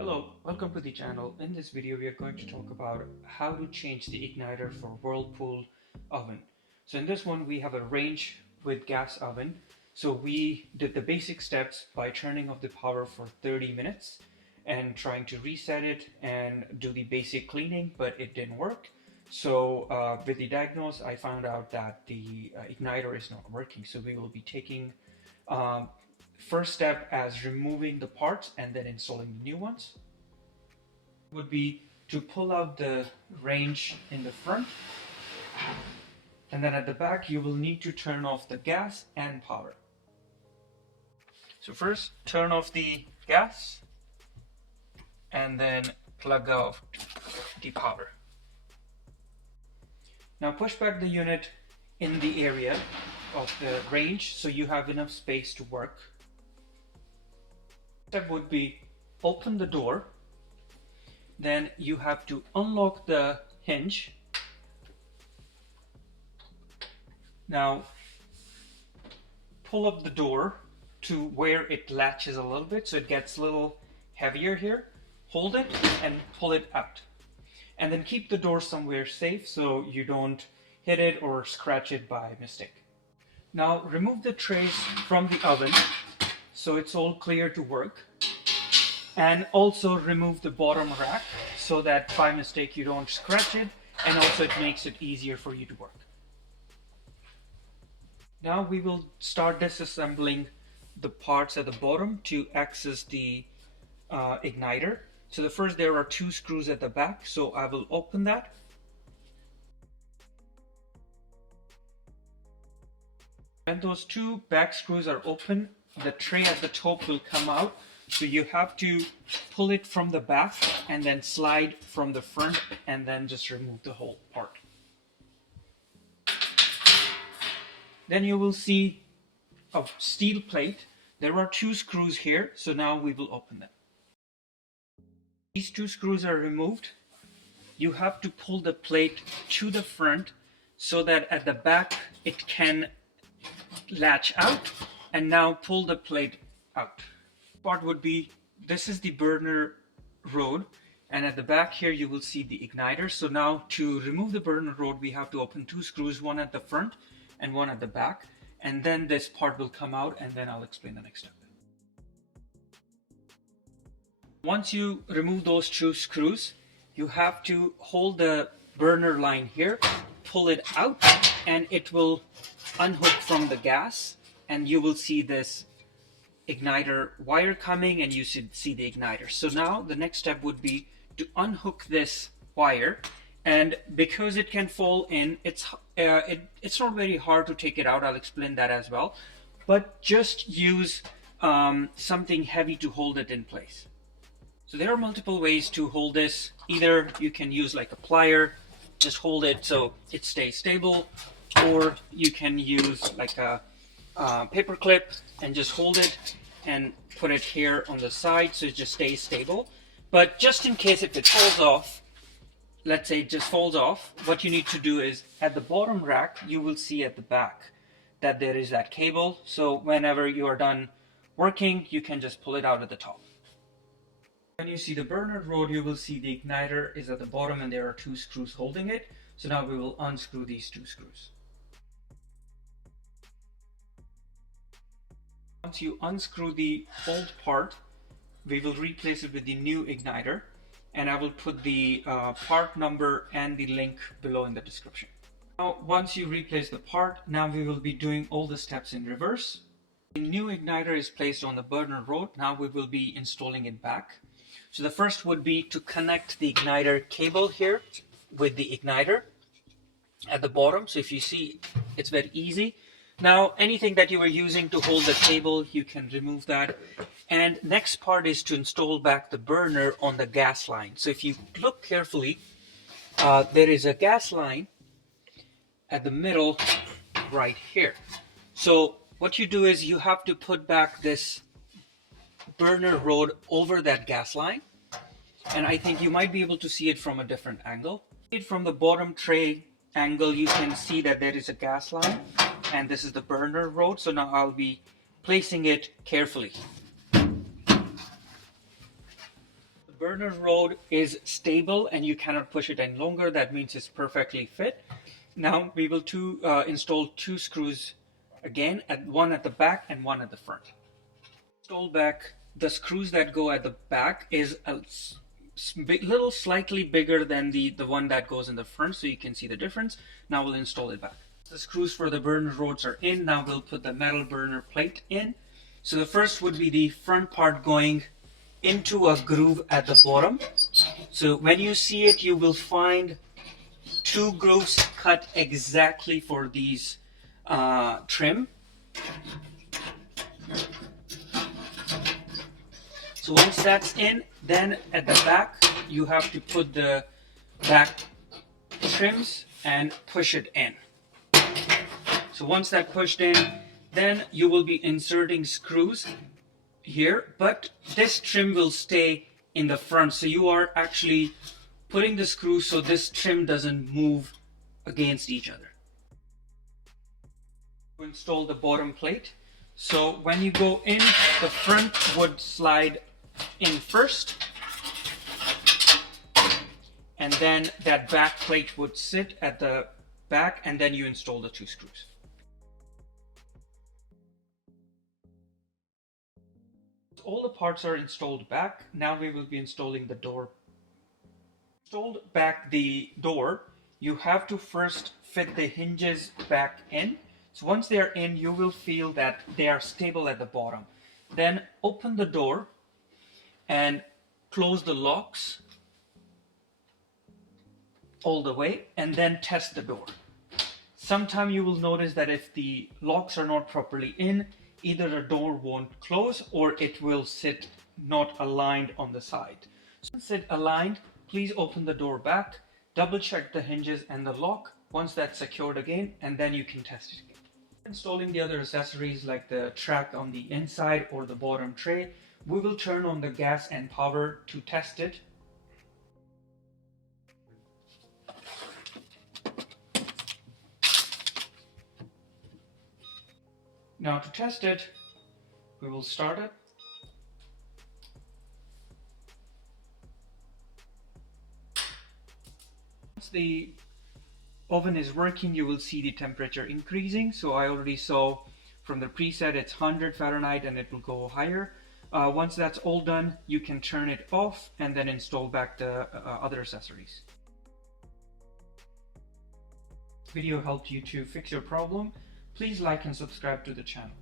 Hello, welcome to the channel. In this video we are going to talk about how to change the igniter for Whirlpool oven. So in this one we have a range with gas oven. So we did the basic steps by turning off the power for 30 minutes and trying to reset it and do the basic cleaning, but it didn't work. So with the diagnose I found out that the igniter is not working. So we will be taking first step as removing the parts and then installing the new ones would be to pull out the range in the front, and then at the back you will need to turn off the gas and power. So first turn off the gas and then plug off the power. Now push back the unit in the area of the range so you have enough space to work. Step would be open the door, then you have to unlock the hinge. Now pull up the door to where it latches a little bit so it gets a little heavier here. Hold it and pull it out, and then keep the door somewhere safe so you don't hit it or scratch it by mistake. Now remove the trays from the oven so it's all clear to work, and also remove the bottom rack so that by mistake you don't scratch it, and also it makes it easier for you to work. Now we will start disassembling the parts at the bottom to access the igniter. So the first, there are two screws at the back, so I will open that. When those two back screws are open, the tray at the top will come out, so you have to pull it from the back and then slide from the front and then just remove the whole part. Then you will see a steel plate. There are two screws here, so now we will open them. These two screws are removed. You have to pull the plate to the front so that at the back it can latch out, and now pull the plate out. Part would be, this is the burner rod, and at the back here you will see the igniter. So now to remove the burner rod we have to open two screws, one at the front and one at the back, and then this part will come out, and then I'll explain the next step. Once you remove those two screws, you have to hold the burner line here, pull it out, and it will unhook from the gas, and you will see this igniter wire coming, and you should see the igniter. So now the next step would be to unhook this wire, and because it can fall in, it's not very hard to take it out. I'll explain that as well, but just use something heavy to hold it in place. So there are multiple ways to hold this. Either you can use like a plier, just hold it so it stays stable, or you can use like a paper clip and just hold it and put it here on the side so it just stays stable. But just in case if it falls off, let's say it just falls off, what you need to do is at the bottom rack you will see at the back that there is that cable, so whenever you are done working you can just pull it out at the top. When you see the burner rod, you will see the igniter is at the bottom and there are two screws holding it. So now we will unscrew these two screws. Once you unscrew the old part, we will replace it with the new igniter, and I will put the part number and the link below in the description. Now once you replace the part, now we will be doing all the steps in reverse. The new igniter is placed on the burner rod. Now we will be installing it back. So the first would be to connect the igniter cable here with the igniter at the bottom. So if you see, it's very easy. Now anything that you were using to hold the cable, you can remove that. And next part is to install back the burner on the gas line. So if you look carefully, there is a gas line at the middle right here. So what you do is you have to put back this burner rod over that gas line, and I think you might be able to see it from a different angle. From the bottom tray angle you can see that there is a gas line, and this is the burner rod. So now I'll be placing it carefully. Burner rod is stable and you cannot push it any longer. That means it's perfectly fit. Now we will install two screws again, one at the back and one at the front. Install back. The screws that go at the back is a little slightly bigger than the one that goes in the front, so you can see the difference. Now we'll install it back. The screws for the burner rods are in. Now we'll put the metal burner plate in. So the first would be the front part going into a groove at the bottom. So when you see it, you will find two grooves cut exactly for these trim. So once that's in, then at the back you have to put the back trims and push it in. So once that's pushed in, then you will be inserting screws here, but this trim will stay in the front. So you are actually putting the screws so this trim doesn't move against each other. To install the bottom plate. So when you go in, the front would slide in first, and then that back plate would sit at the back, and then you install the two screws. All the parts are installed back. Now we will be installing the door. Installed back the door, you have to first fit the hinges back in. So once they are in, you will feel that they are stable at the bottom. Then open the door and close the locks all the way, and then test the door. Sometime you will notice that if the locks are not properly in, either the door won't close or it will sit not aligned on the side. So once it's aligned, please open the door back, double check the hinges and the lock. Once that's secured again, and then you can test it again. Installing the other accessories like the track on the inside or the bottom tray, we will turn on the gas and power to test it. Now to test it, we will start it. Once the oven is working, you will see the temperature increasing. So I already saw from the preset it's 100 Fahrenheit and it will go higher. Once that's all done, you can turn it off and then install back the other accessories. This video helped you to fix your problem. Please like and subscribe to the channel.